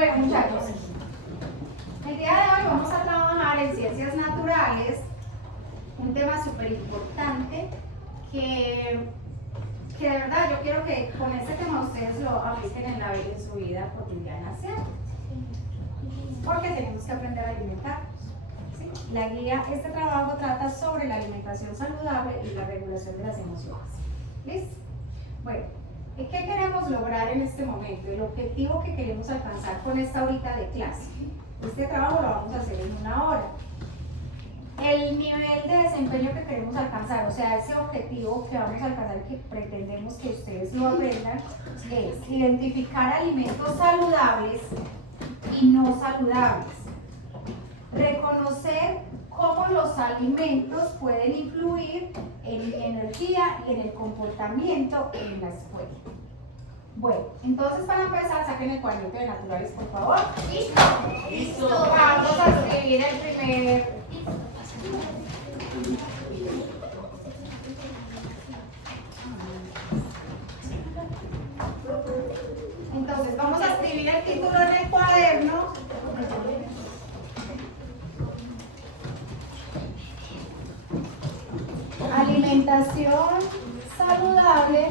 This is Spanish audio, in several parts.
Bueno, muchachos, el día de hoy vamos a trabajar en ciencias naturales, un tema súper importante que de verdad yo quiero que con este tema ustedes lo apliquen en su vida cotidiana, ¿cierto? Porque tenemos que aprender a alimentarnos. ¿Sí? La guía, este trabajo trata sobre la alimentación saludable y la regulación de las emociones. ¿Listo? Bueno, ¿qué queremos lograr en este momento? El objetivo que queremos alcanzar con esta horita de clase. Este trabajo lo vamos a hacer en 1 hora. El nivel de desempeño que queremos alcanzar, o sea, ese objetivo que vamos a alcanzar y que pretendemos que ustedes lo aprendan, es identificar alimentos saludables y no saludables. Reconocer cómo los alimentos pueden influir en mi energía y en el comportamiento en la escuela. Bueno, entonces para empezar, saquen el cuadernito de naturales, por favor. ¿Listo? Listo. Vamos a escribir el primer. Entonces vamos a escribir el título en el cuaderno. Alimentación saludable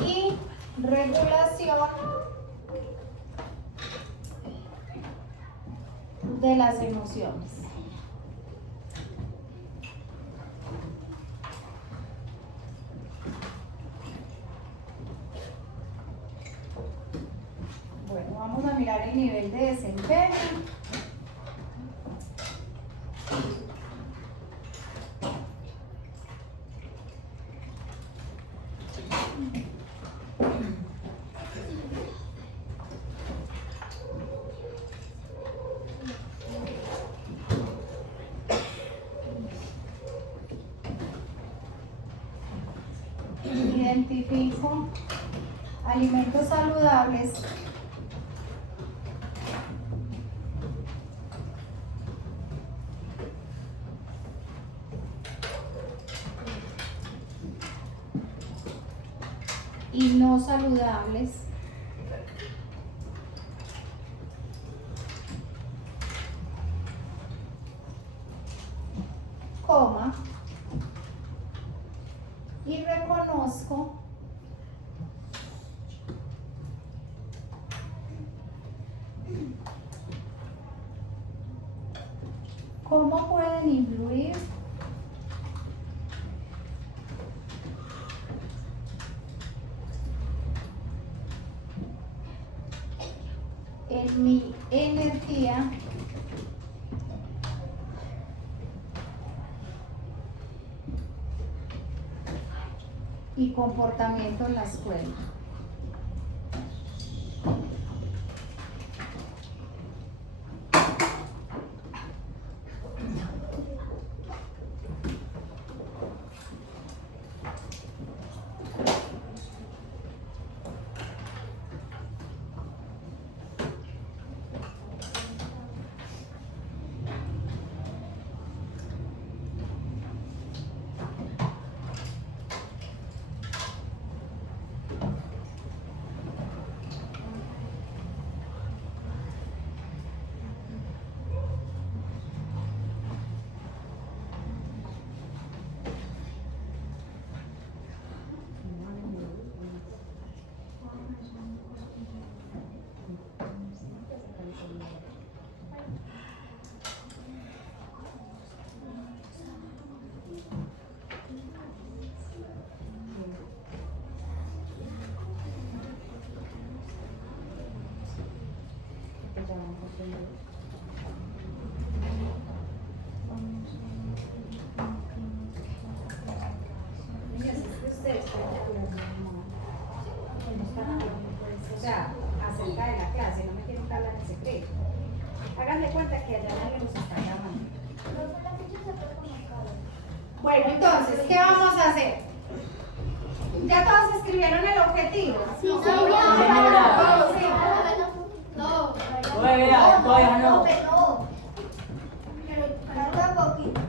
y regulación de las emociones. Bueno, vamos a mirar el nivel de desempeño. Identifico alimentos saludables y no saludables, coma, y reconozco cómo pueden influir en mi energía y comportamiento en la escuela. O sea, acerca de la clase, no me tienen que hablar en secreto. Hagan de cuenta que allá nadie nos está llamando. Bueno, entonces, ¿qué vamos a hacer? ¿Ya todos escribieron el objetivo? Sí, señora. Todos, sí. Todavía no. Falta poquito.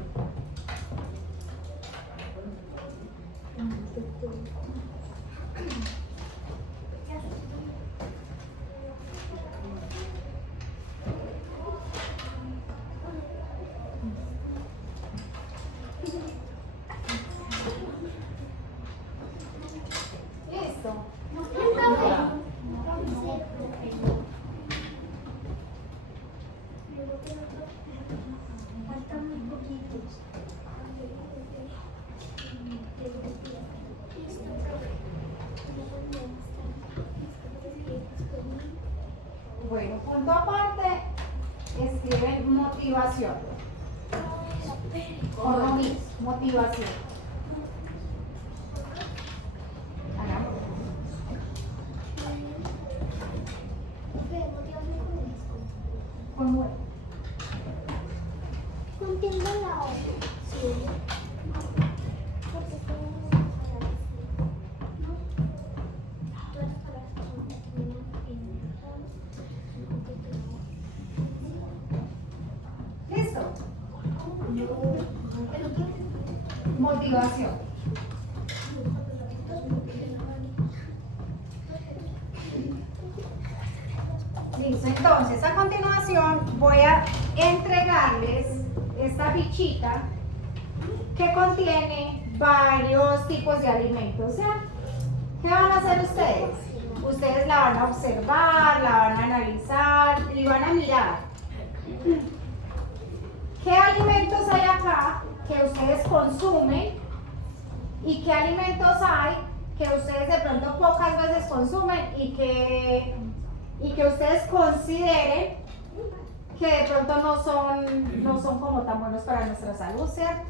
Faltan muy poquitos. Bueno, punto aparte, escriben motivación. Economía, motivación. Hagamos. ¿Cómo? Contigo la otra. Sí. Porque ¿Listo? Motivación. Listo, entonces a continuación voy a entregarles esta fichita que contiene varios tipos de alimentos, ¿cierto? ¿Qué van a hacer ustedes? Ustedes la van a observar, la van a analizar y van a mirar. ¿Qué alimentos hay acá que ustedes consumen y qué alimentos hay que ustedes de pronto pocas veces consumen y que ustedes consideren que de pronto no son como tan buenos para nuestra salud, ¿cierto?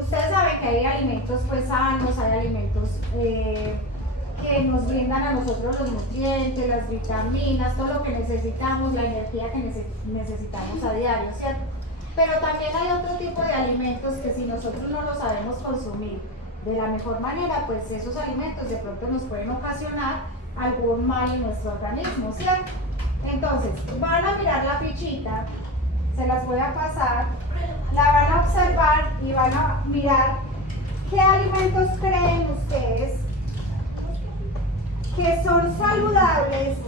Ustedes saben que hay alimentos pues sanos, hay alimentos que nos brindan a nosotros los nutrientes, las vitaminas, todo lo que necesitamos, la energía que necesitamos a diario, ¿cierto? Pero también hay otro tipo de alimentos que si nosotros no los sabemos consumir de la mejor manera, pues esos alimentos de pronto nos pueden ocasionar algún mal en nuestro organismo, ¿cierto? Entonces, van a mirar la fichita, se las voy a pasar, la van a observar y van a mirar qué alimentos creen ustedes que son saludables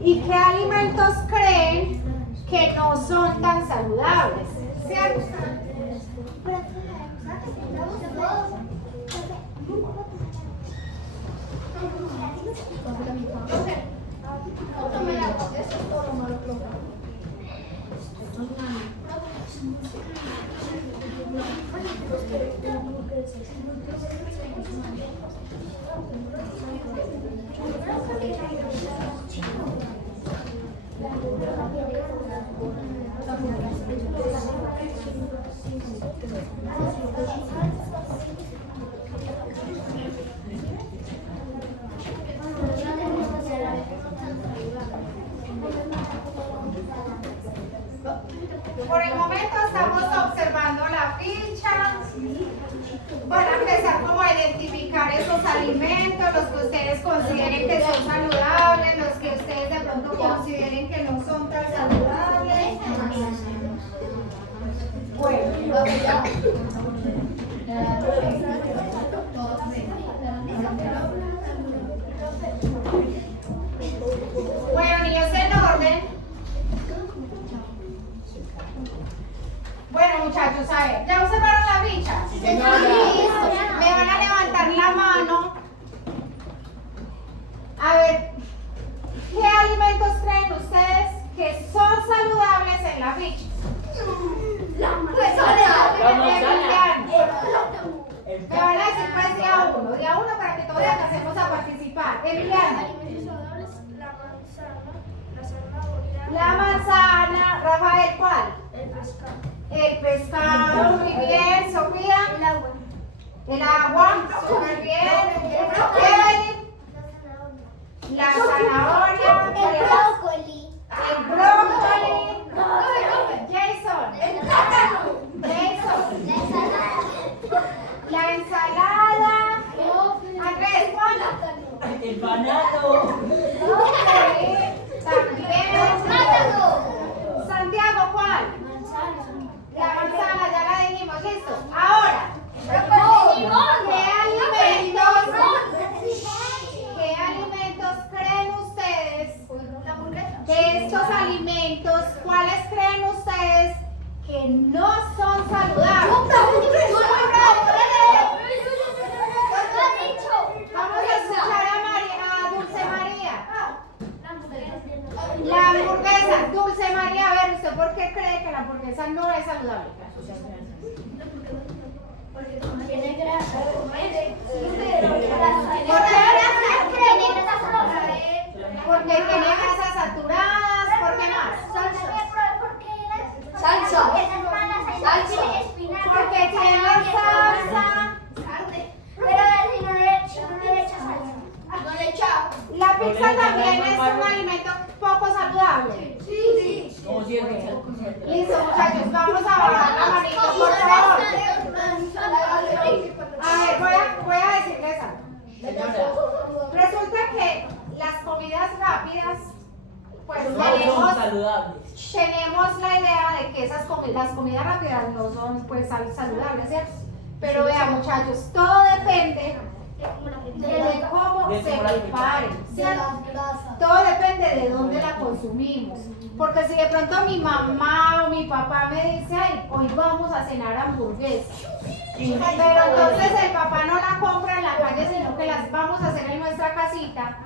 y qué alimentos creen que no son tan saludables, ¿cierto? Por el momento estamos observando la ficha. Van a empezar como a identificar esos alimentos, los que ustedes consideren que son saludables, los que ustedes de pronto consideren que no son tan saludables. Bueno, niños, en orden. Bueno, muchachos, a ver, ¿ya observaron la ficha? Listo. Me van a levantar la mano. A ver, ¿qué alimentos creen ustedes que son saludables en la ficha? La manzana. Me van a decir pues de a uno para que todos alcancemos a participar. Emiliana. La manzana, Rafael, ¿cuál? El pescado, muy bien, Sofía. El agua, súper bien. Evelyn. La zanahoria. El brócoli. El brócoli. Jason. Jason. La ensalada. Andrés, ¿cuál? El banato. También. Santiago, ¿cuál? La manzana, ya la dijimos, listo. Ahora, ¿qué alimentos creen ustedes? De estos alimentos, ¿cuáles creen ustedes que no son saludables? Vamos a escuchar a Dulce María. La hamburguesa, Dulce María, a ver, por qué cree que la hamburguesa no es saludable? Tiene grasa. Porque tiene grasas saturadas, ¿por qué más? Salsa. Porque tiene salsa. Pero si no le echa salsa. No le echa. La pizza también es un alimento poco saludable. Sí. Como siempre. Listo, muchachos, vamos a bajar la manito, por favor. A ver, voy a decirles algo. Señora, Resulta que las comidas rápidas, pues no son tenemos saludables. la idea de que las comidas rápidas no son pues saludables, ¿cierto? Pero vean, muchachos, todo depende de cómo De se De cómo la preparen, ¿cierto? las grasas. Todo depende de dónde la consumimos. Porque si de pronto mi mamá o mi papá me dice, ay, hoy vamos a cenar hamburguesa. Pero entonces el papá no la compra en la calle, sino que las vamos a hacer en nuestra casita.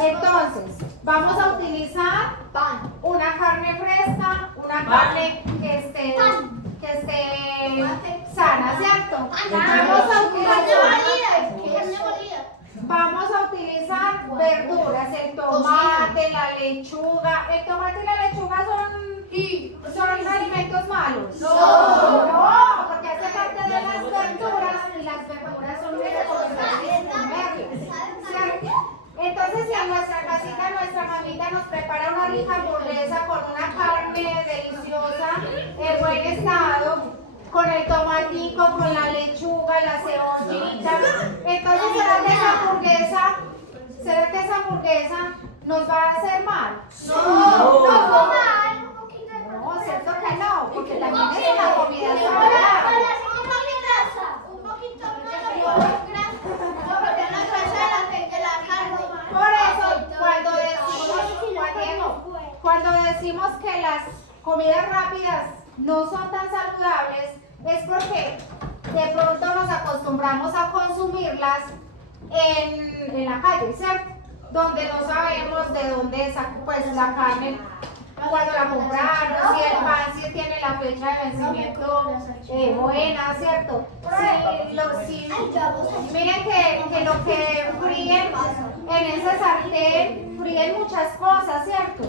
Entonces, vamos a utilizar Pan. una carne fresca, una carne que esté sana, ¿cierto? Vamos a utilizar verduras, el tomate, la lechuga. ¿El tomate y la lechuga son alimentos malos? No, porque hace parte de las verduras y las verduras son muy recomendables comerlas, ¿cierto? Entonces, si en nuestra casita nuestra mamita nos prepara una rica hamburguesa con una carne deliciosa, en buen estado, con el tomatico, con la lechuga, la cebollita, entonces ¿será que esa hamburguesa nos va a hacer mal? No, cierto que no, porque también es una comida saludable. Por eso, cuando decimos que las comidas rápidas no son tan saludables, es porque de pronto nos acostumbramos a consumirlas en la calle, ¿cierto? Donde no sabemos de dónde es pues, la carne, cuando la compraron, si el pan si tiene la fecha de vencimiento buena, ¿cierto? Miren que lo que fríen en ese sartén, fríen muchas cosas, ¿cierto?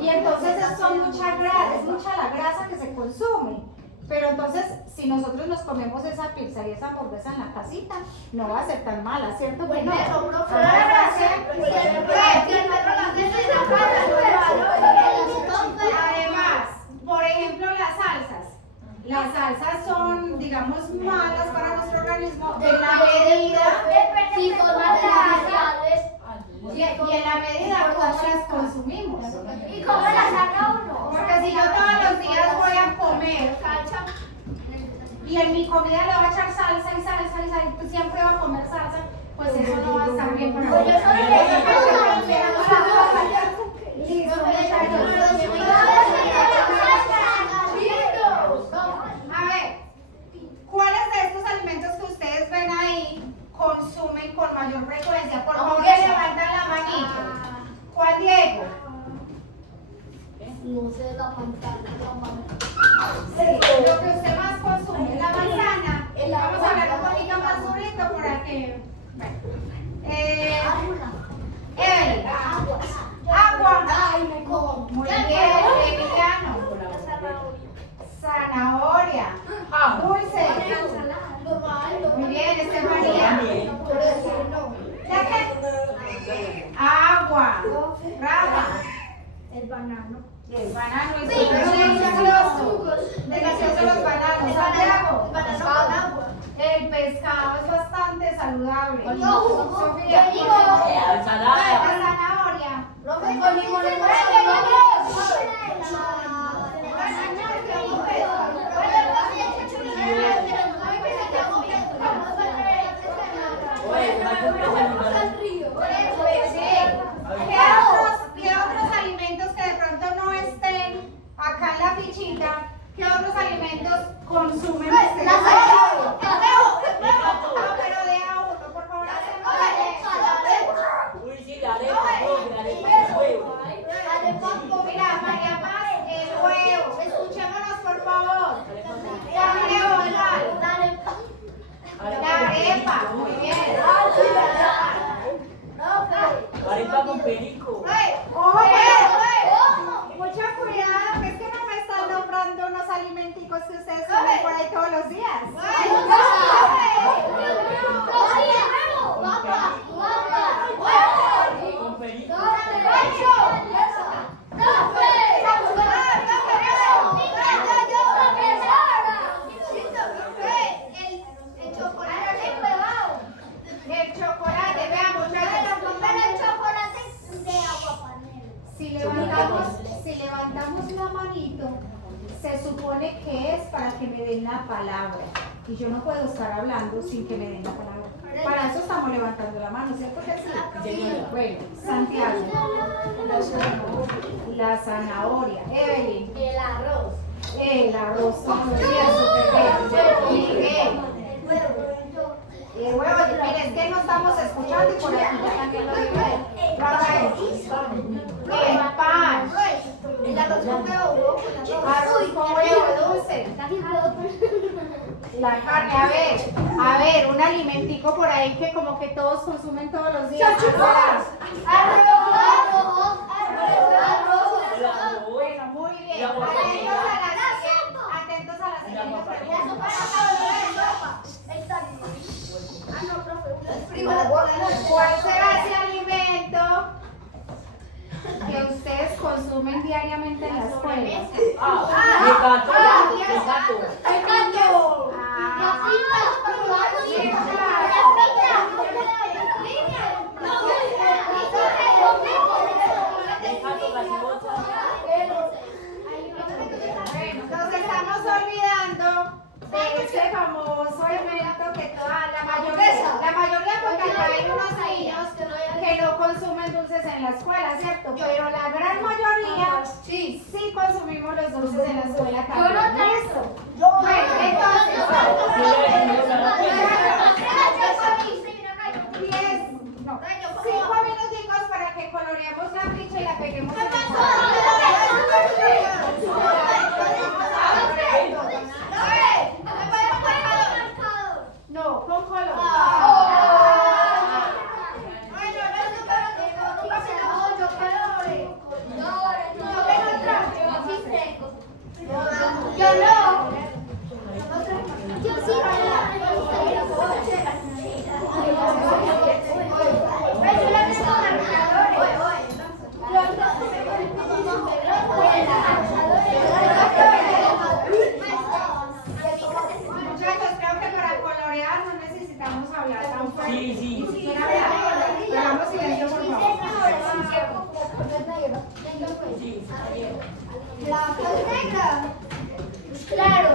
Y entonces es mucha la grasa que se consume. Pero entonces, si nosotros nos comemos esa pizza y esa hamburguesa en la casita, no va a ser tan mala, ¿cierto que no? Además, por ejemplo, las salsas. Las salsas son, digamos, malas para nuestro organismo en la medida y en la medida como las consumimos. ¿Y cómo la saca uno? Porque si yo todos los días voy a comer y en mi comida le voy a echar salsa y pues siempre voy a comer salsa, pues eso no va a estar bien para mí. Listo, a ver, ¿cuáles de estos alimentos que ustedes ven ahí consumen con mayor frecuencia? Por favor, levantan la manito. ¿Cuál, Diego? No sé, la manzana. Sí, lo que usted más consume es la manzana. Vamos a hablar un poquito más durito para que... Bueno. Evelyn. Agua. Muy bien, Emiliano. Zanahoria. Dulce. Muy bien, Estefanía. ¿Ya qué? Agua. Rafa. El banano. El banano es delicioso. Delicioso los bananos. Santiago. El pescado es bastante saludable. Sofía. La ensalada. La zanahoria. ¿Qué otros alimentos que de pronto no estén acá en la fichita? ¿Qué otros alimentos consumen ustedes? No, pero de a uno, por favor, hacemos. Uy, sí, la arepa, la arepa, el huevo. Mira, María Paz, el huevo. cuidado, que es que no me están nombrando unos alimenticos que ustedes comen por ahí todos los días. Con perico. El chocolate, veamos, si levantamos la manito, se supone que es para que me den la palabra. Y yo no puedo estar hablando sin que me den la palabra. Para eso estamos levantando la mano, ¿cierto que sí? Bueno, Santiago. La zanahoria. Evelyn. El arroz. El arroz todos los días, súper bien. Miguel. El huevo, mire, es que no estamos escuchando y por aquí ya también lo digo él. Rafael. El pan. El arroz con huevo. Arroz con huevo dulce. La carne, a ver, un alimentico por ahí que como que todos consumen todos los días. Bueno, muy bien. Atentos a las siguientes preguntas. ¿Cuál será ese alimento que ustedes consumen diariamente en la escuela? El gato. Bueno, nos estamos olvidando de ese famoso evento que la mayoría porque acá hay unos niños que no consumen dulces en la escuela, ¿cierto? Pero la gran mayoría sí consumimos los dulces en la escuela también. ¿Listo? Bueno, entonces, 5 minuticos para que coloreemos la ficha y la peguemos en el No, con color. Yo no. Yo sí. Muchachos, creo que para colorear no necesitamos hablar tan fuerte. Sí. Ni siquiera hablar. Hagamos silencio, por favor. Claro.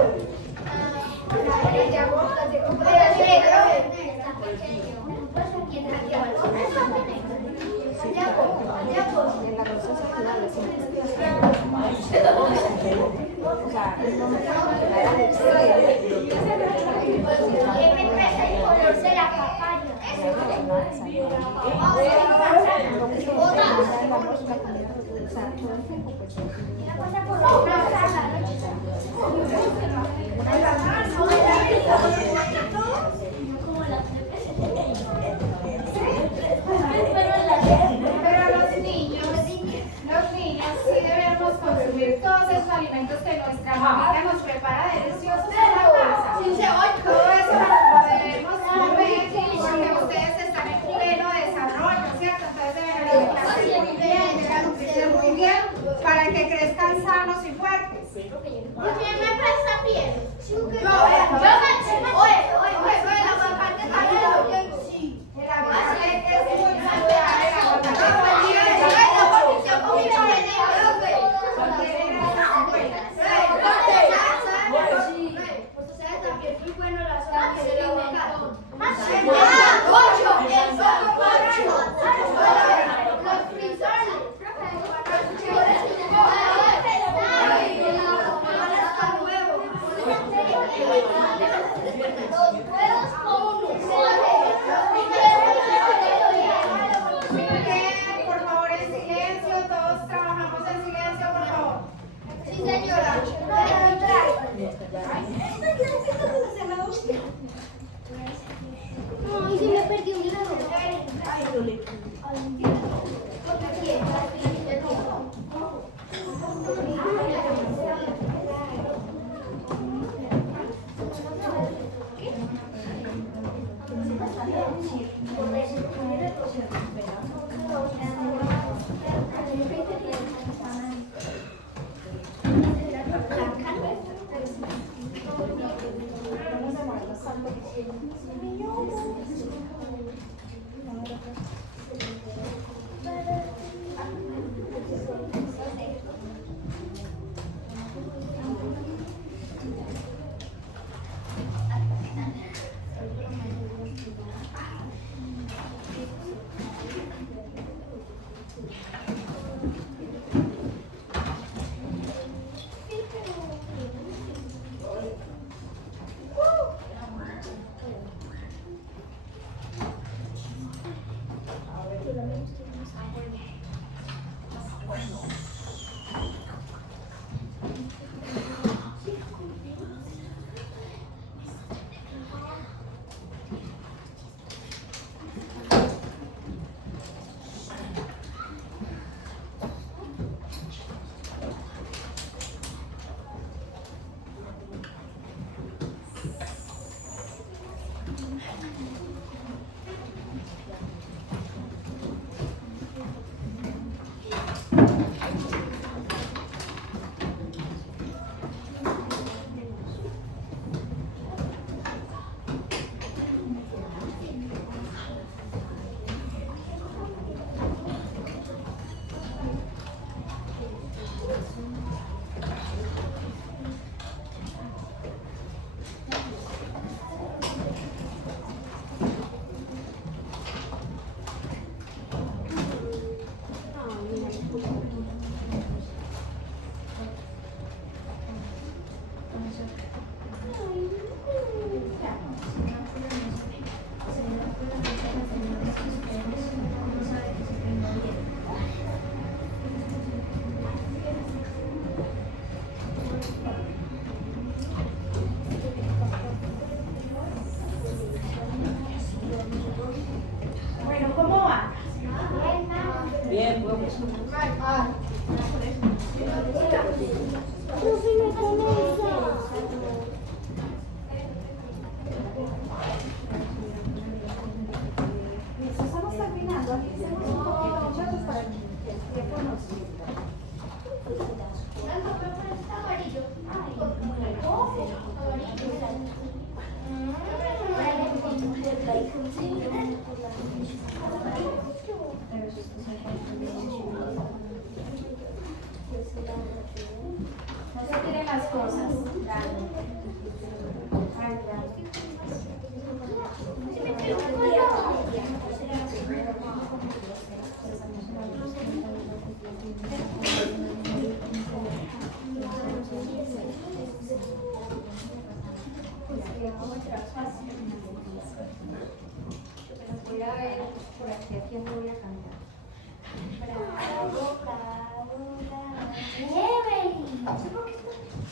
Pero los niños sí debemos consumir todos esos alimentos que nuestra mamita nos prepara deliciosos en la casa. Todo eso lo debemos comer porque ustedes están en pleno desarrollo, ¿cierto? Entonces deben alimentarse muy bien, deben nutrirse muy bien para que crezcan sanos y fuertes. ¿Quién me presta piel? El aguacate es muy saludable, el aguacate. Bien, por favor, en silencio, todos trabajamos en silencio, por favor. Sí, señora. Ay, se me perdió mi reloj. Bueno, ¿cómo va? Bien, pues. Listo, estamos terminando. Aquí hacemos un poquito de chatos para que ya conozcan. No se tiren las cosas. Dale. Ay, dale. Voy a ver por aquí a quién le voy a cantar. Bravo, bravo, bravo. Evelyn. No sé por qué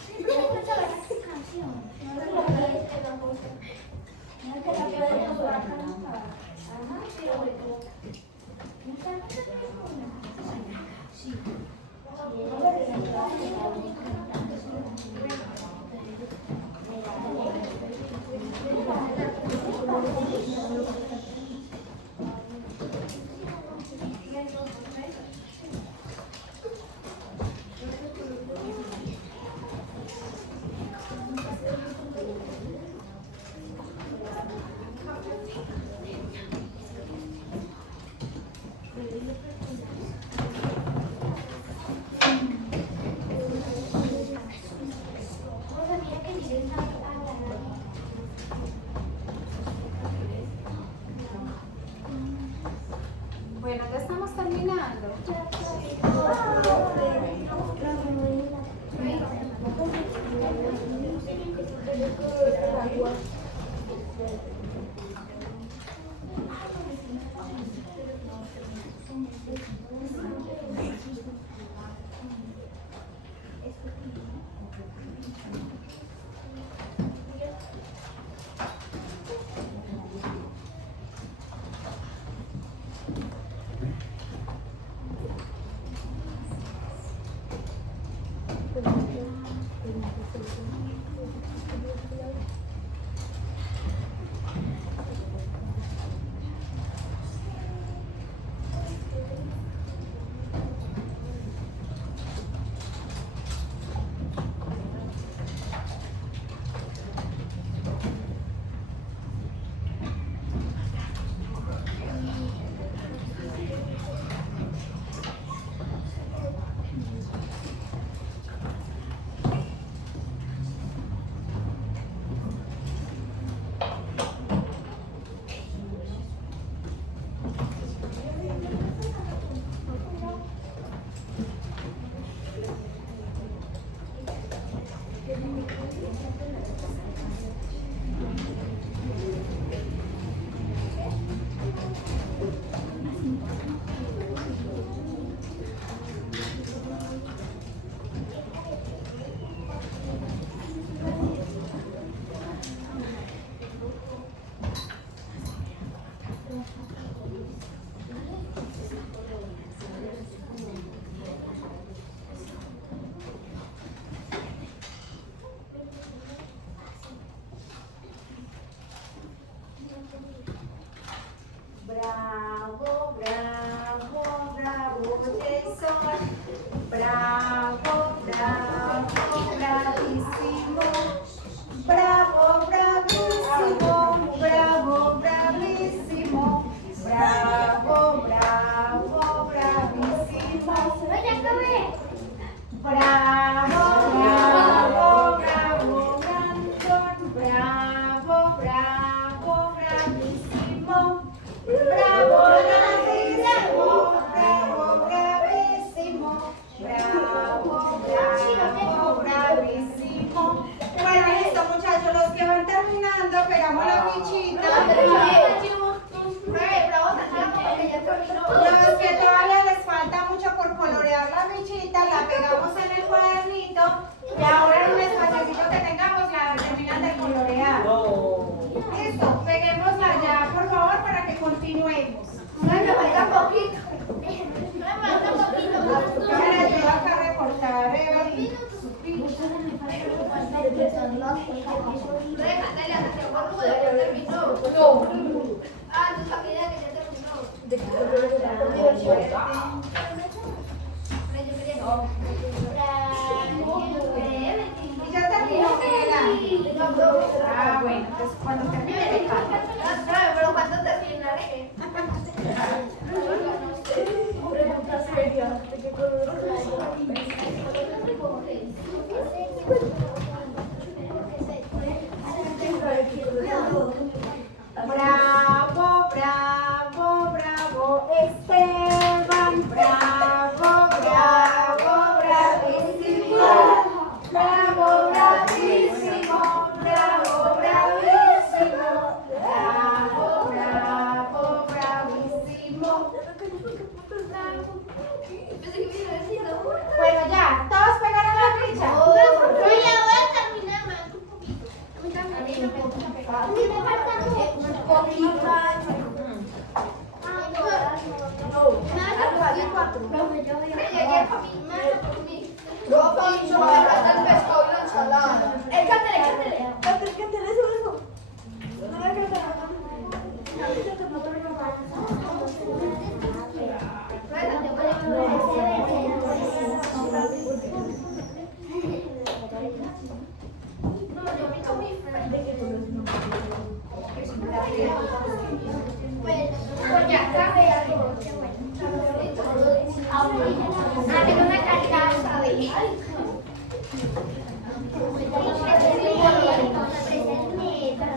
siempre escuchaba esta canción. No sé por qué es la cosa. No es que la puedes por acá. Ajá, pero bueno. Sí. Bravo, bravo, bravo, Jason. Bravo, bravo, bravísimo. Bravo, bravísimo. Bravo, bravísimo. Bravo, bravo, bravísimo. ¡Ya acabé! Bravo, bravo, bravo, Brandon. Bravo, bravo, bravísimo. Bravo, bravísimo. Bravo, bravísimo. Bravo, bravo, bravísimo. Bueno, listo, muchachos, los que van terminando, pegamos la fichita. Los que todavía les falta mucho por colorear la fichita, la pegamos en el cuadernito y ahora en un espacito que tengamos la terminan de colorear. Listo, peguémosla ya, por favor, para que continuemos. Me falta poquito. Me falta poquito. Yo me la llevo acá a recortar, Evelyn. Ah, tú sabías que ya terminó. Y ya terminó, Miguel. Ah, bueno, entonces cuando termine me calma. Pero ¿cuándo terminaré? Pregunta seria. ¿De qué color Bravo, bravo, bravo, Esteban. Bravo, bravo, bravísimo. Bravo, bravísimo. Bravo, bravísimo. Bravo, bravo, bravísimo. Bueno, ya, todos pegaron la ficha.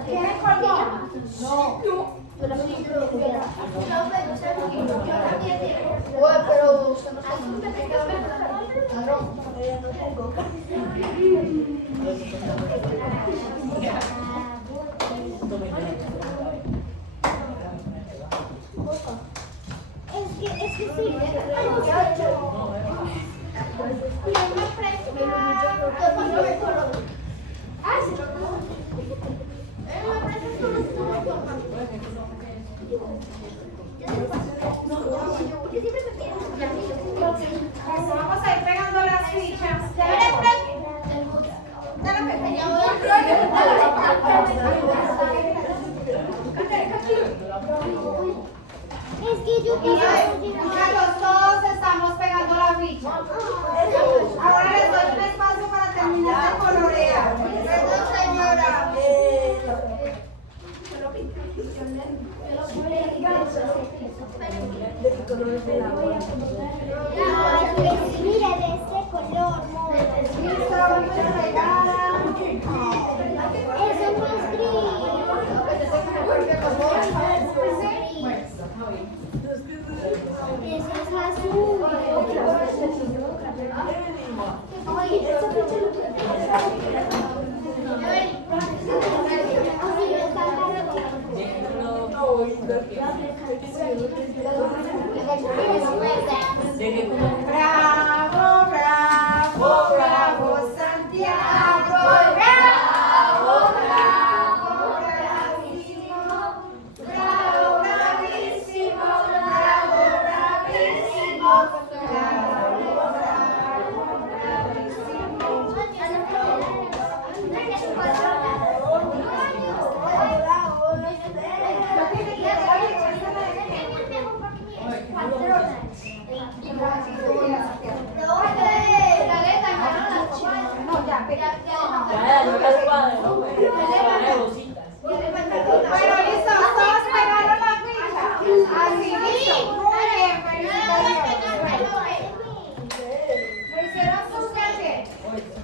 ¿Quieren color? Pero es que sí, Vamos a ir pegando las fichas. es que yo Muchachos, todos estamos pegando la ficha. Ahora les doy un espacio para terminar de colorear. Perdón, señora. Mira, de este color, Listo, vamos a pegar. eso es más gris. Bravo, bravo, bravo, Santiago. Bravo, bravo, bravísimo. Bravo, bravísimo. Bravo, bravísimo. Bravo, bravo, no, ya, bueno, listo, todos pegaron la ficha. Así, listo. Muy bien, felicitaciones. Lo hicieron súper bien.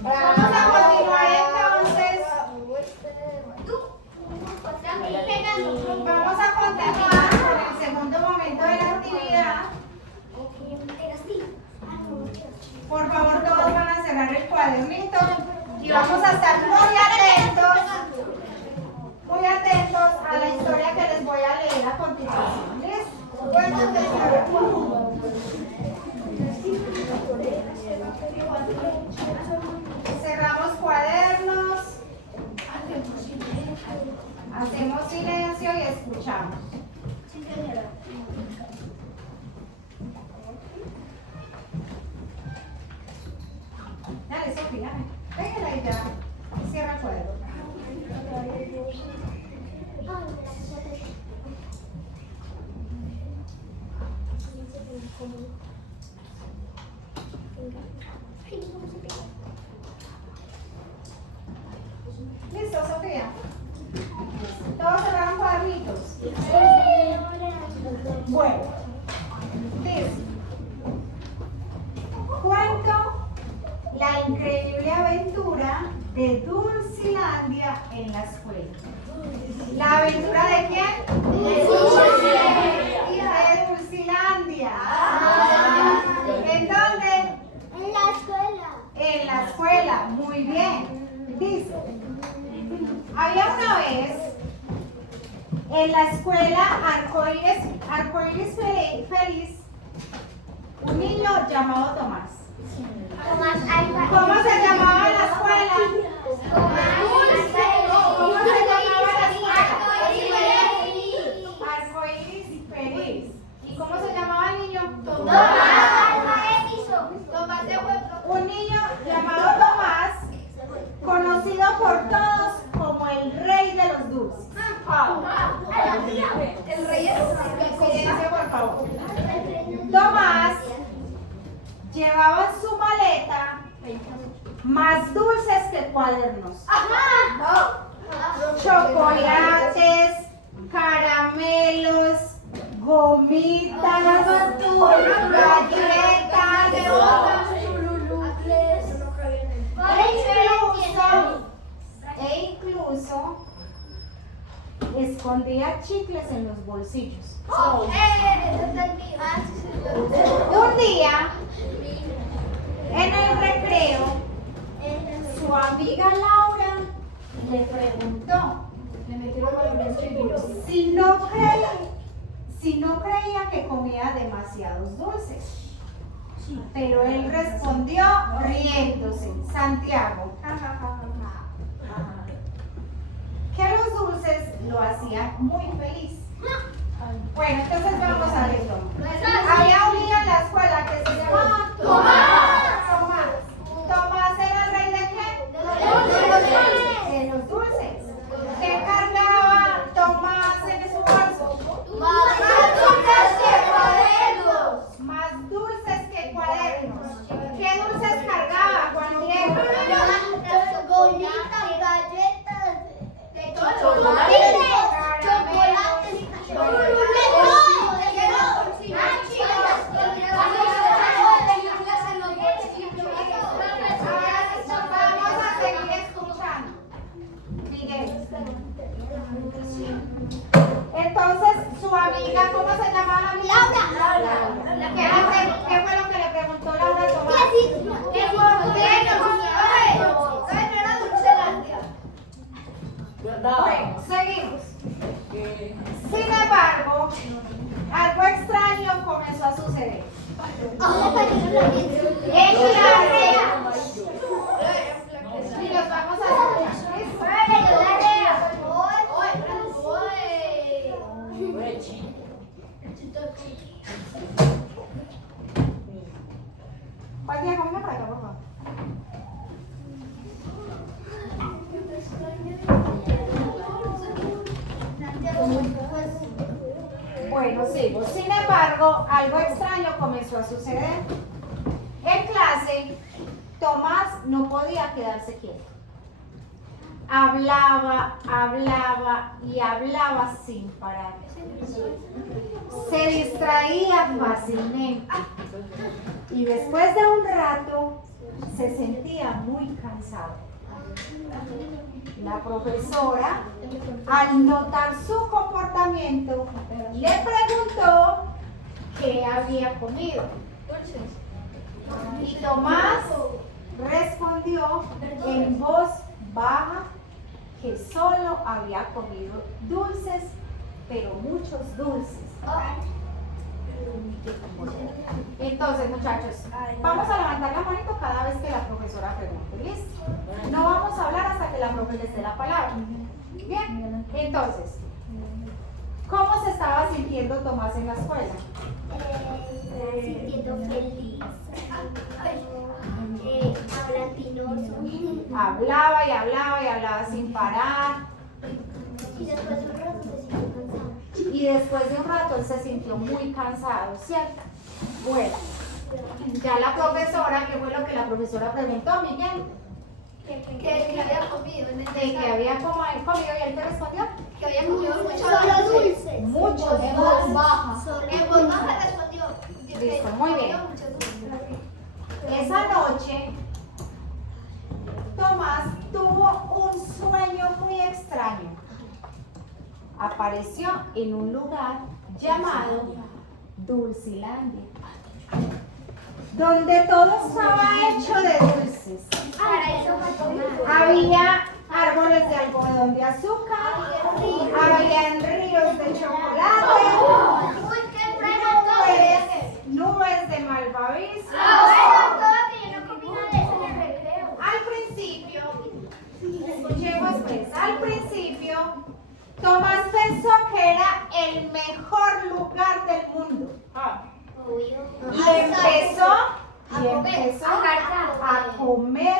Vamos a continuar entonces. Vamos a continuar con el segundo momento de la actividad. Por favor, todos van a cerrar el cuadernito y vamos a estar muy atentos a la historia que les voy a leer a continuación. ¿Listo? Bueno, cerramos cuadernos, hacemos silencio y escuchamos. Dale, Sofía, pégala y ya. Cierra el cuadro. ¿Listo, Sofía? ¿Todos cerraron cuadritos? Bueno, dice, cuento la increíble aventura de Dulcilandia en la escuela. ¿La aventura de quién? De Dulcilandia. ¿En dónde? En la escuela. En la escuela, muy bien. Dice, había una vez en la escuela Arcoíris Feliz un niño llamado Tomás. ¿Cómo se llamaba la escuela? ¿Cómo se llamaba la escuela? Arcoíris Feliz. ¿Y cómo se llamaba el niño? Un niño llamado Tomás, conocido por todos como el rey de los dulces. El rey de los dulces. Silencio, por favor. Tomás llevaba en su maleta más dulces que cuadernos. Chocolates, caramelos, gomitas, galletas, incluso escondía chicles en los bolsillos. Un día, en el recreo, su amiga Laura le preguntó si no creía que comía demasiados dulces. Pero él respondió riéndose, Santiago, que los dulces lo hacían muy feliz. Bueno, entonces vamos a esto. Había un niño en la escuela que se llamaba Tomás. ¿Tomás era el rey de qué? De los dulces. ¿Qué cargaba Tomás en su bolso? Más dulces que cuadernos. ¿Qué dulces cargaba, Juan Diego? Bolitas, galletas, chocolates, Sigo. Sin embargo, algo extraño comenzó a suceder. En clase, Tomás no podía quedarse quieto. Hablaba, hablaba y hablaba sin parar. Se distraía fácilmente y después de un rato se sentía muy cansado. La profesora, al notar su comportamiento, le preguntó qué había comido. Y Tomás respondió en voz baja que solo había comido dulces, pero muchos dulces. Entonces, muchachos, vamos a levantar la manito cada vez que la profesora pregunte. ¿Listo? No vamos a hablar hasta que la profe les dé la palabra. Bien, entonces, ¿cómo se estaba sintiendo Tomás en la escuela? Sintiendo feliz. Hablantinoso. Hablaba y hablaba y hablaba sin parar. Y después de un rato se sintió cansado. Y después de un rato él se sintió muy cansado, ¿cierto? Bueno, ya la profesora, ¿qué fue lo que la profesora preguntó, Miguel? Que había comido en el De que había comido y él te respondió. Que había comido Solo dulces. Muchos En voz dulces. baja. En voz baja respondió. Listo, muy bien. Esa noche, Tomás tuvo un sueño muy extraño. Apareció en un lugar llamado Dulcilandia, donde todo estaba hecho de dulces. Había árboles de algodón de azúcar, había ríos de chocolate, nubes de malvavisco. Al principio, escuchemos pues, al principio, Tomás pensó que era el mejor lugar del mundo. Y empezó a comer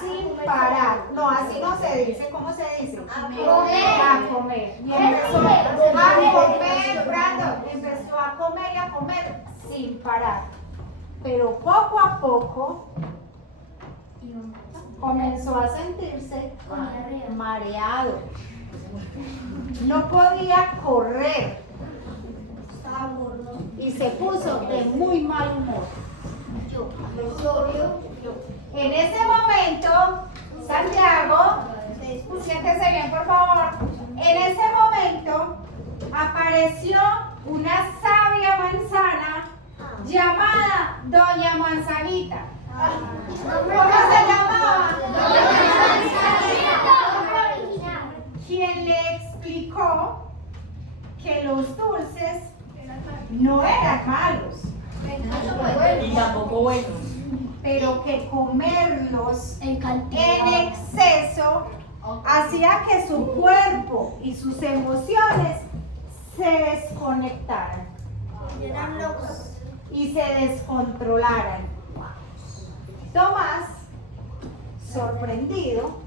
sin parar. No, así no se dice. ¿Cómo se dice? A comer. Y empezó a comer, Brandon, empezó a comer y a comer sin parar. Pero poco a poco comenzó a sentirse mareado. No podía correr y se puso de muy mal humor. En ese momento, Santiago, siéntese bien por favor. En ese momento apareció una sabia manzana llamada Doña Manzanita. ¿Cómo se llamaba? Quien le explicó que los dulces no eran malos, Y tampoco buenos. pero que comerlos en exceso hacía que su cuerpo y sus emociones se desconectaran y se descontrolaran. Tomás, sorprendido,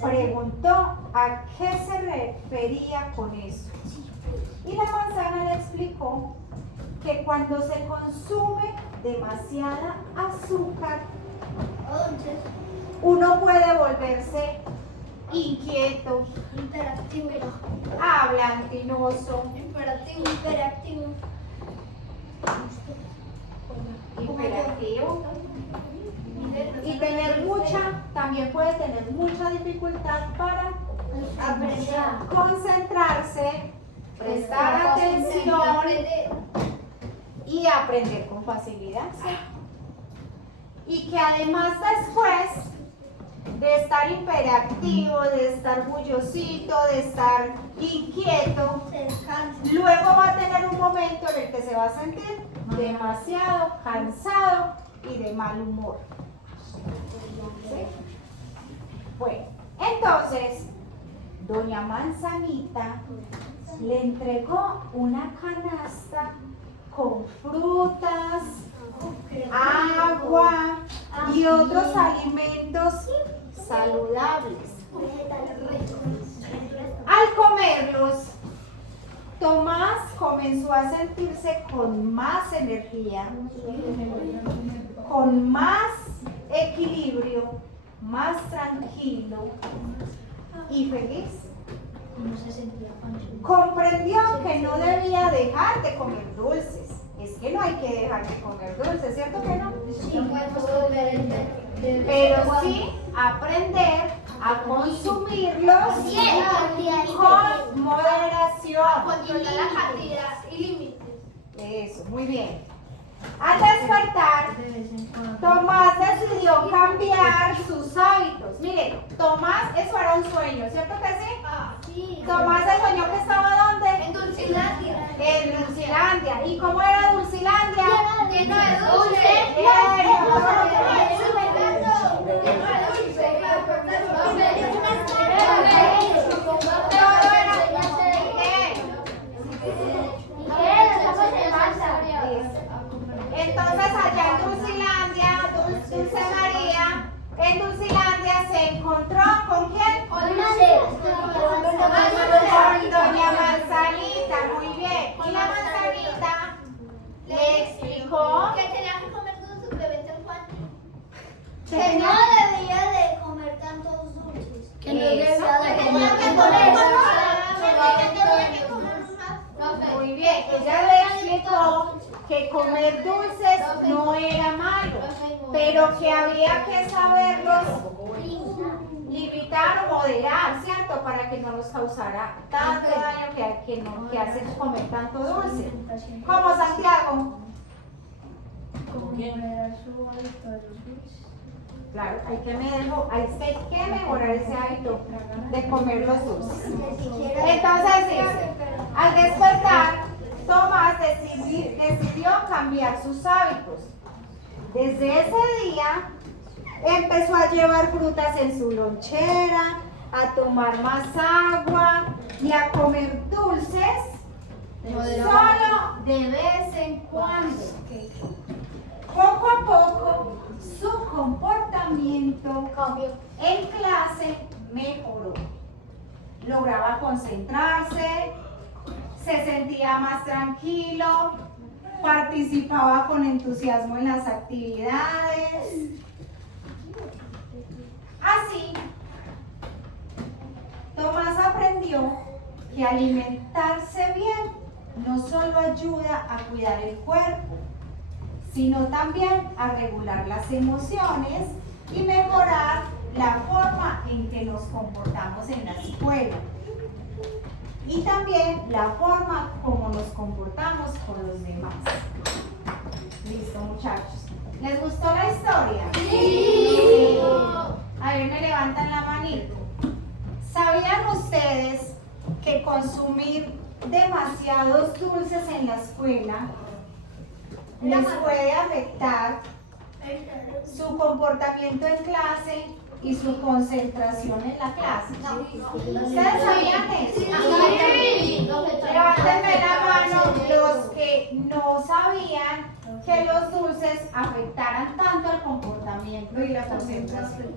preguntó a qué se refería con eso. Y la manzana le explicó que cuando se consume demasiada azúcar, uno puede volverse inquieto, hablantinoso, hiperactivo y también puede tener mucha dificultad para concentrarse, prestar atención y aprender con facilidad. Y que además después de estar hiperactivo, de estar bullosito, de estar inquieto, luego va a tener un momento en el que se va a sentir demasiado cansado y de mal humor. ¿Sí? Bueno, entonces, Doña Manzanita le entregó una canasta con frutas, agua y otros alimentos saludables. Al comerlos, Tomás comenzó a sentirse con más energía, con más equilibrio, más tranquilo y feliz. No se sentía pancho. Comprendió que no debía dejar de comer dulces. Es que no hay que dejar de comer dulces, ¿cierto que no? Pero sí aprender a consumirlos con moderación. Controlar la cantidad y límites. Eso, muy bien. Al despertar, Tomás decidió cambiar sus hábitos. Mire, Tomás, eso era un sueño, ¿cierto que sí? Sí. Tomás se soñó que estaba ¿dónde? En Dulcilandia. En Dulcilandia. ¿Y cómo era Dulcilandia? Lleno de dulces. Entonces allá en Dulcilandia, Dulce María, en Dulcilandia se encontró ¿con quién? Con doña Manzanita, muy bien. Y la Manzanita le explicó Que tenía que comer dulces de vez en cuando. Que no debía de comer tantos dulces. Que no debía de Tenía que comer muy bien, ella le explicó que comer dulces no era malo, pero que había que saberlos limitar o moderar, ¿cierto? Para que no nos causara tanto daño que hace comer tanto dulce. Como Santiago. Claro, hay que mejorar ese hábito de comer los dulces. Entonces dice, al despertar, Tomás decidió cambiar sus hábitos. Desde ese día empezó a llevar frutas en su lonchera, a tomar más agua y a comer dulces solo de vez en cuando. Poco a poco su comportamiento en clase mejoró. Lograba concentrarse, se sentía más tranquilo, participaba con entusiasmo en las actividades. Así, Tomás aprendió que alimentarse bien no solo ayuda a cuidar el cuerpo, sino también a regular las emociones y mejorar la forma en que nos comportamos en la escuela. Y también la forma como nos comportamos con los demás. Listo, muchachos. ¿Les gustó la historia? Sí. A ver, me levantan la manito. ¿Sabían ustedes que consumir demasiados dulces en la escuela les puede afectar su comportamiento en clase y su concentración en la clase? ¿Ustedes sabían eso? Levántenme la mano los que no sabían que los dulces afectaran tanto el comportamiento y la concentración.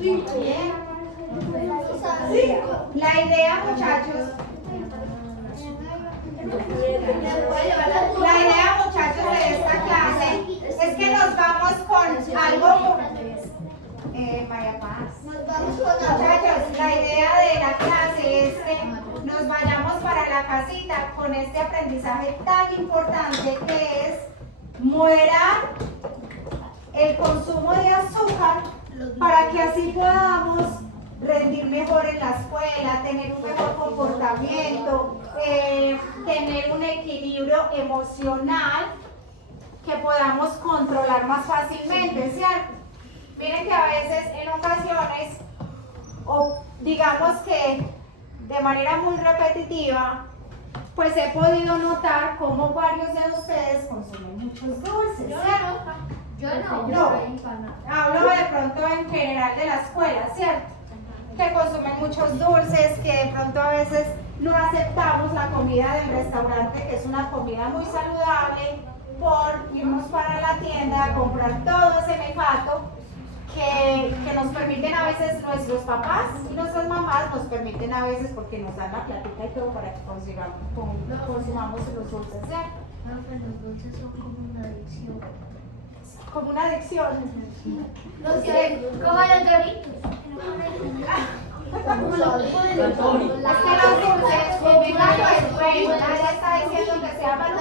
Bien. La idea, muchachos, de esta clase es que nos vamos con algo. María Paz. Muchachos, la idea de la clase es que nos vayamos para la casita con este aprendizaje tan importante que es moderar el consumo de azúcar para que así podamos rendir mejor en la escuela, tener un mejor comportamiento, tener un equilibrio emocional que podamos controlar más fácilmente, ¿cierto? Miren que a veces, en ocasiones, o digamos que de manera muy repetitiva, pues he podido notar cómo varios de ustedes consumen muchos dulces, ¿cierto? Yo no. No, hablo de pronto en general de la escuela, ¿cierto? Que consumen muchos dulces, que de pronto a veces no aceptamos la comida del restaurante, que es una comida muy saludable, por irnos para la tienda a comprar todo ese mefato que nos permiten a veces veces nuestros papás y nuestras mamás nos permiten a veces porque nos dan la platica y todo para que consumamos los dulces, ¿cierto? Los dulces son como una adicción. Como una adicción. No sé, como los Doritos. Como los Es que los dulces, venga pues, ella está diciendo que sea para un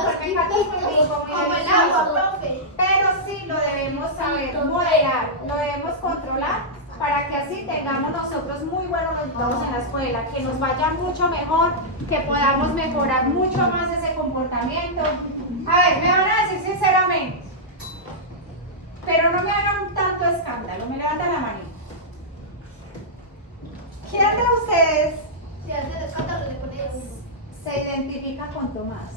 Como el agua, profe. pero sí lo debemos saber moderar, lo debemos controlar para que así tengamos nosotros muy buenos resultados en la escuela, que nos vaya mucho mejor, que podamos mejorar mucho más ese comportamiento. A ver, me van a decir sinceramente, pero no me hagan tanto escándalo, me levantan la manita. ¿Quién de ustedes Si hace escándalo le pone se identifica con Tomás?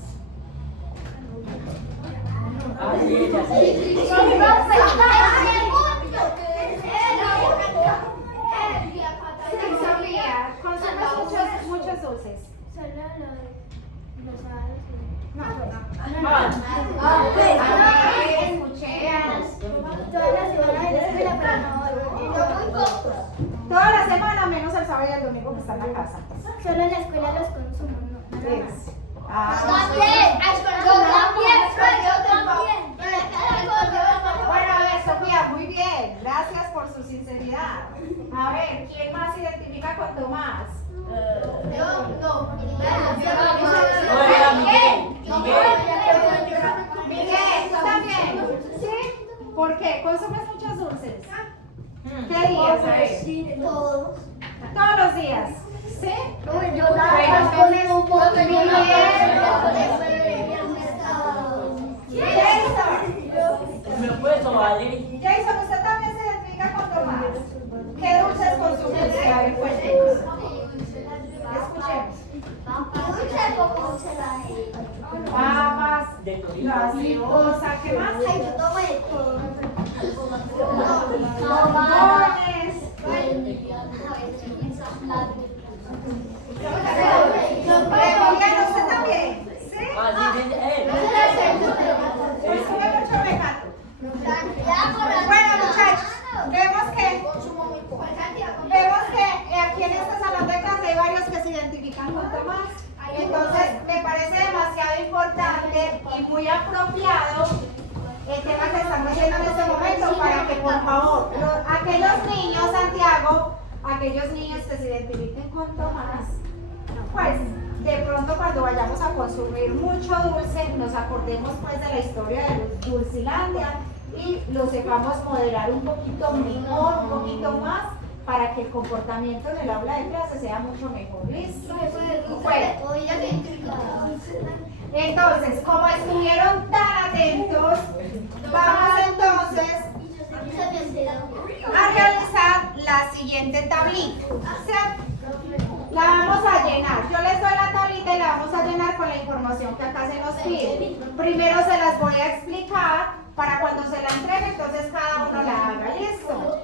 Sí, Sofía, consumes muchos dulces. Escuché. Toda la semana menos el sábado y el domingo que está en la casa. Solo en la escuela los consumo, no. Es. Bueno, a ver, Sofía, muy bien. Gracias por su sinceridad. A ver, ¿quién más se identifica con Tomás? Miguel, ¿tú también? ¿Sí? ¿Por qué? ¿Consumes muchos dulces? ¿Qué días? A ver. Todos los días. ¿Sí? Jason, ¿usted también se identifica con Tomás? ¿Qué dulces consumes? A ver, cuéntenos. Escuchemos. Papas, gaseosa, ¿qué más? Bombones. Oigan, ¿usted también? ¿Sí? Consume mucho mecato. Bueno, muchachos, vemos que aquí en este salón de clase hay varios que se identifican con Tomás. Entonces, me parece demasiado importante y muy apropiado el tema que estamos viendo en este momento para que, por favor, aquellos niños, Santiago, aquellos niños que se identifiquen con Tomás, pues de pronto cuando vayamos a consumir mucho dulce, nos acordemos pues de la historia de Dulcilandia y lo sepamos moderar un poquito mejor, un poquito más, para que el comportamiento en el aula de clase sea mucho mejor. ¿Listo? Bueno, entonces, como estuvieron tan atentos, vamos entonces a realizar la siguiente tablita. ¿Cierto? La vamos a llenar. Yo les doy la tablita y la vamos a llenar con la información que acá se nos pide. Primero se las voy a explicar para cuando se la entregue, entonces cada uno la haga. ¿Listo?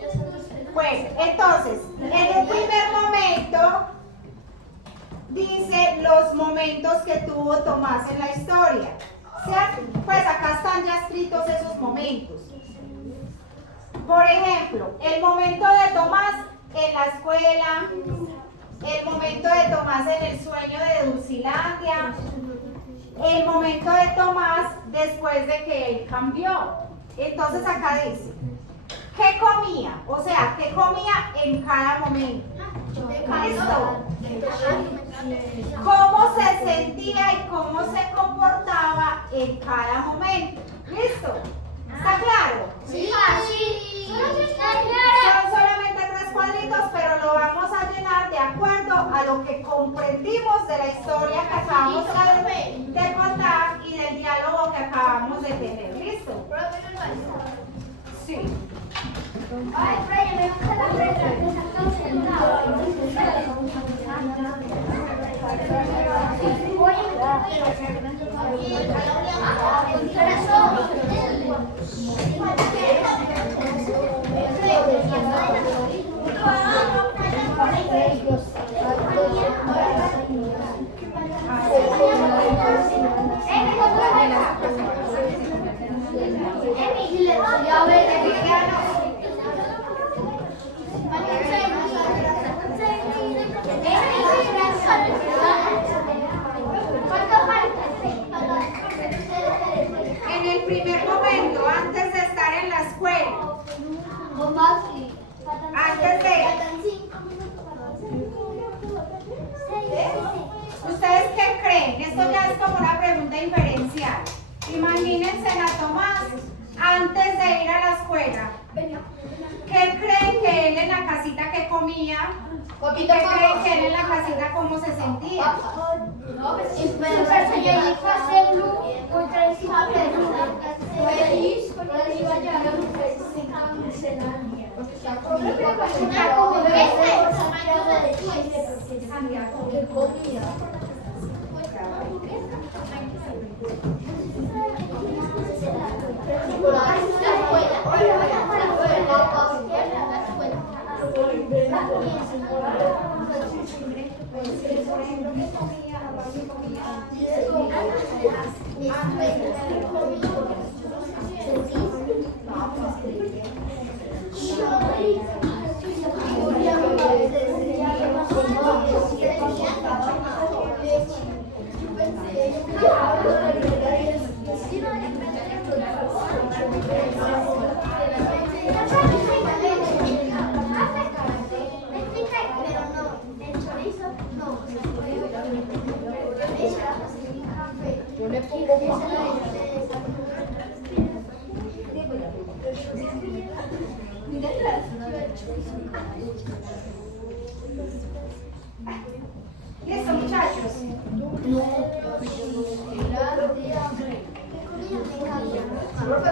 Bueno, entonces, en el primer momento dice los momentos que tuvo Tomás en la historia. ¿Cierto? Pues acá están ya escritos esos momentos. Por ejemplo, el momento de Tomás en la escuela, el momento de Tomás en el sueño de Dulcilandia, el momento de Tomás después de que él cambió. Entonces acá dice, ¿qué comía? O sea, ¿qué comía en cada momento? ¿Listo? ¿Cómo se sentía y cómo se comportaba en cada momento? ¿Listo? ¿Está claro? Sí. Son solamente 3 cuadritos, pero lo vamos a llenar de acuerdo a lo que comprendimos de la historia que acabamos de contar y del diálogo que acabamos de tener. ¿Listo? Sí. Ay, Freya, me gusta la fresa. ¿Y qué creen que él en la casita cómo se sentía? ¿Listo, muchachos?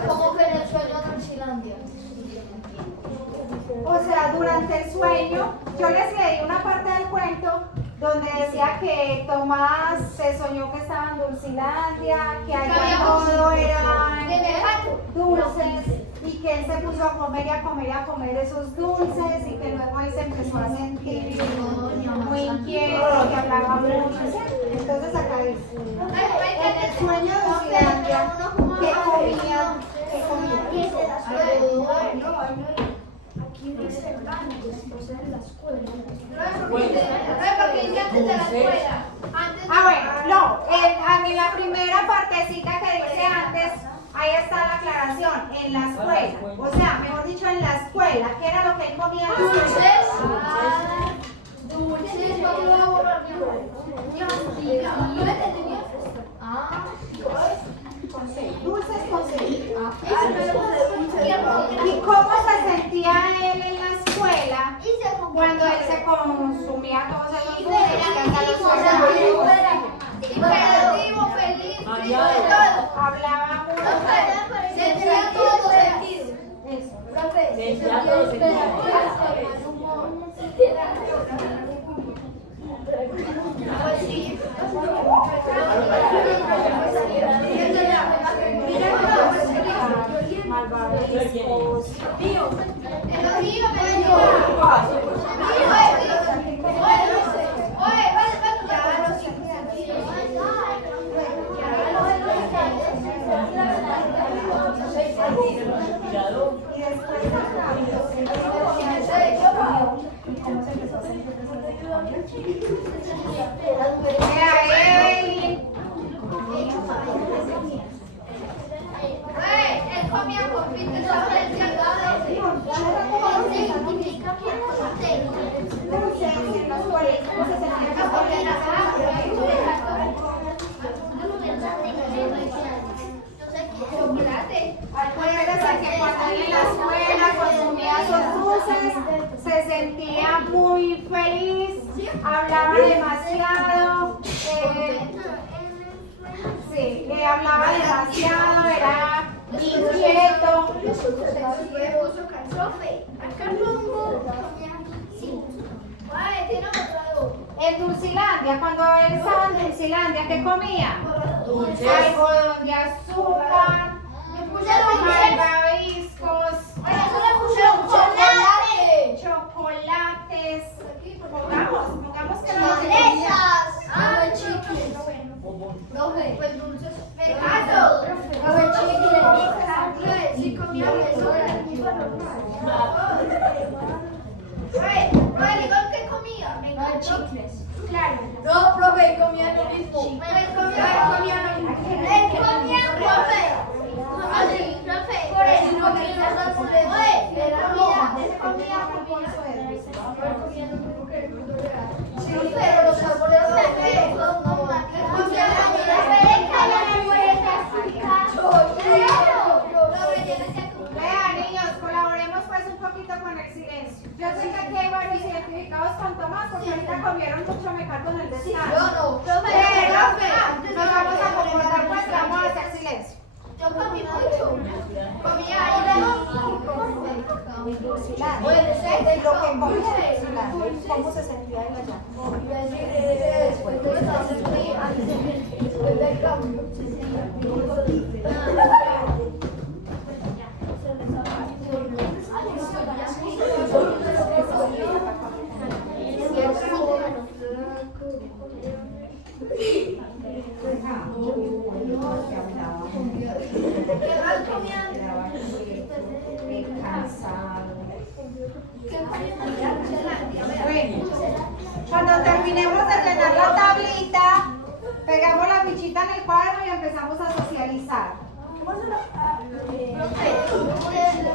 ¿Cómo que en el sueño de Norcilandia? O sea, durante el sueño, yo les leí una parte del cuento donde decía que Tomás se soñó que estaba en Dulcilandia, que allá todo eran dulces y que él se puso a comer y a comer y a comer esos dulces y que luego él se empezó a sentir muy inquieto, que hablaba mucho. Entonces acá dice, en el sueño de Dulcilandia, ¿qué comía? ¿Qué comía? Aquí dice después de la escuela. Bueno, no, en la primera partecita que dice antes, ahí está la aclaración, en la escuela. O sea, mejor dicho, en la escuela, ¿qué era lo que él comía en la escuela? Dulces con C. ¿Y cómo se sentía él en la escuela cuando él se consumía todos esos dulces? Que hasta los hablaba mucho. Sentía todo sentido. Él comía confites sobre el Acuérdese que cuando él en la escuela consumía esos dulces, se sentía muy feliz, hablaba demasiado, hablaba demasiado, era inquieto. En Dulcilandia, cuando él estaba en Dulcilandia, ¿qué comía? Algodón de azúcar, malvaviscos, chocolates. Pongamos que no No, profe, comía lo mismo. Pero los árboles Vean, niños, colaboremos pues un poquito con el silencio. Yo sé que aquí hay varios silencios. identificados con Tomás porque ahorita comieron mucho mecato en el descanso. Yo no. Pero nos vamos a comportar, pues vamos a hacer silencio. Yo comí mucho. Comía ahí Puede ser de lo que comió. ¿Cómo se sentía él allá? Bueno, cuando terminemos de llenar la tablita, pegamos la fichita en el cuadro y empezamos a socializar.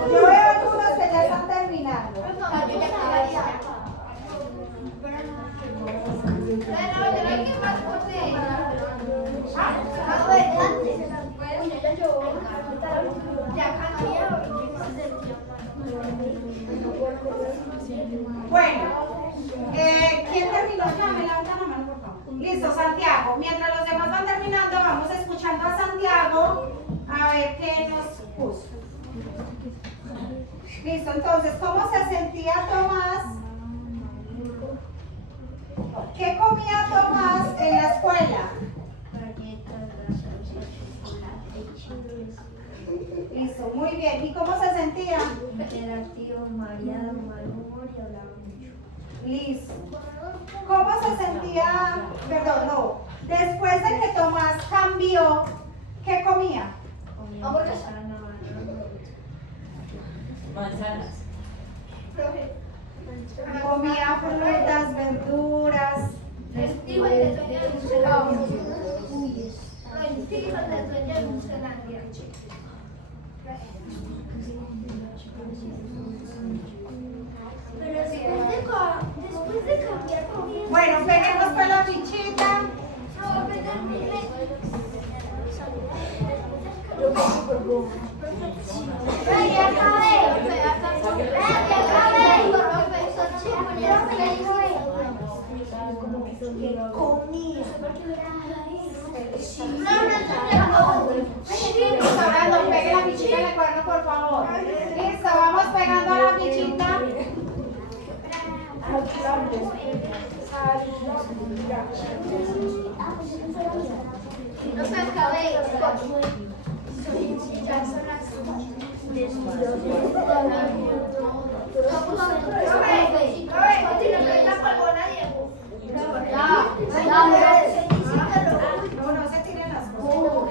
Yo veo algunos que ya están terminando. Bueno, ¿quién terminó? Ya, me levantan la mano, por favor. Listo, Santiago. Mientras los demás van terminando, vamos escuchando a Santiago a ver qué nos puso. Listo, entonces, ¿cómo se sentía Tomás? ¿Qué comía Tomás en la escuela? Listo, muy bien. ¿Y cómo se sentía? Interactivo, mareado, mal humor y hablaba mucho. Listo. ¿Cómo se sentía? Perdón, no. Después de que Tomás cambió, ¿qué comía? Comía Manzanas. Comía frutas, verduras. Pero después de cambiar comida. Bueno, peguemos con la fichita. Ahora pegue la fichita en el cuaderno, por favor. Listo, vamos pegando la fichita. No, no se tiren las cosas.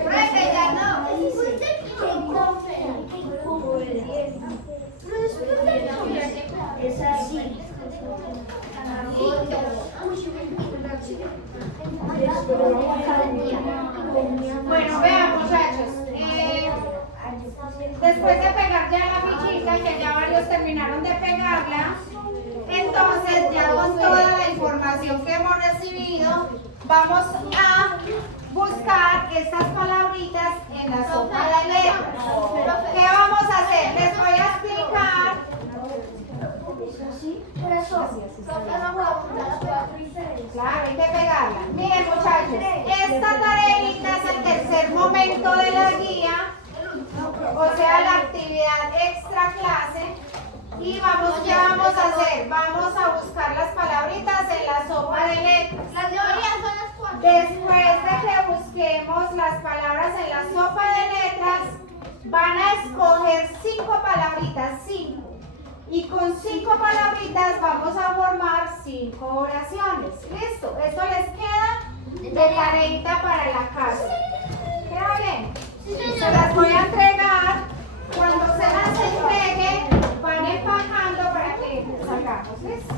Es así. Bueno, vean, muchachos. Después de pegar ya la fichita, que ya varios terminaron de pegarla, entonces ya con toda la información que hemos recibido, vamos a buscar estas palabritas en la sopa de letras. ¿Qué vamos a hacer? Les voy a explicar. Claro, hay que pegarla. Miren, muchachos, esta tareita es el tercer momento de la guía, o sea, la actividad extra clase. Y ¿qué vamos a hacer? Vamos a buscar las palabritas en la sopa de letras. Después de que busquemos las palabras en la sopa de letras, van a escoger 5 palabritas, 5. Y con 5 palabritas vamos a formar 5 oraciones. ¿Listo? Esto les queda de tareita para la casa. ¿Queda bien? Se las voy a entregar. Cuando se las entregue, van empacando para que salgamos. ¿Listo?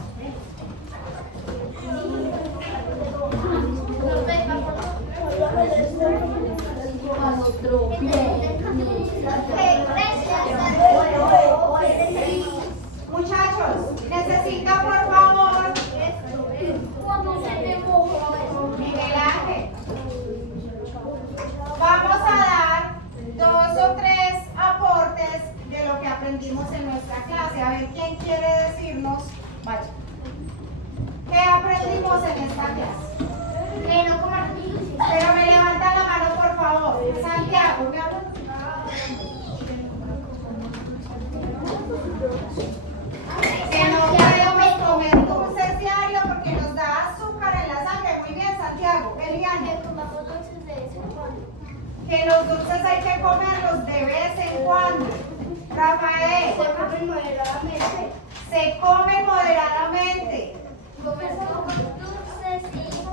Muchachos, necesito por favor Miguel Ángel. Vamos a dar 2 o 3 aportes de lo que aprendimos en nuestra clase. A ver quién quiere decirnos. Vaya. esta clase. Que no coman dulces. Pero me levantan la mano, por favor. Santiago, ¿me hablas? Que no podemos comer dulces diario porque nos da azúcar en la sangre. Muy bien, Santiago. Eliane. Que comamos dulces de vez en cuando. Que los dulces hay que comerlos de vez en cuando. Rafael. Se comen moderadamente. Se comen moderadamente. Comer dulces y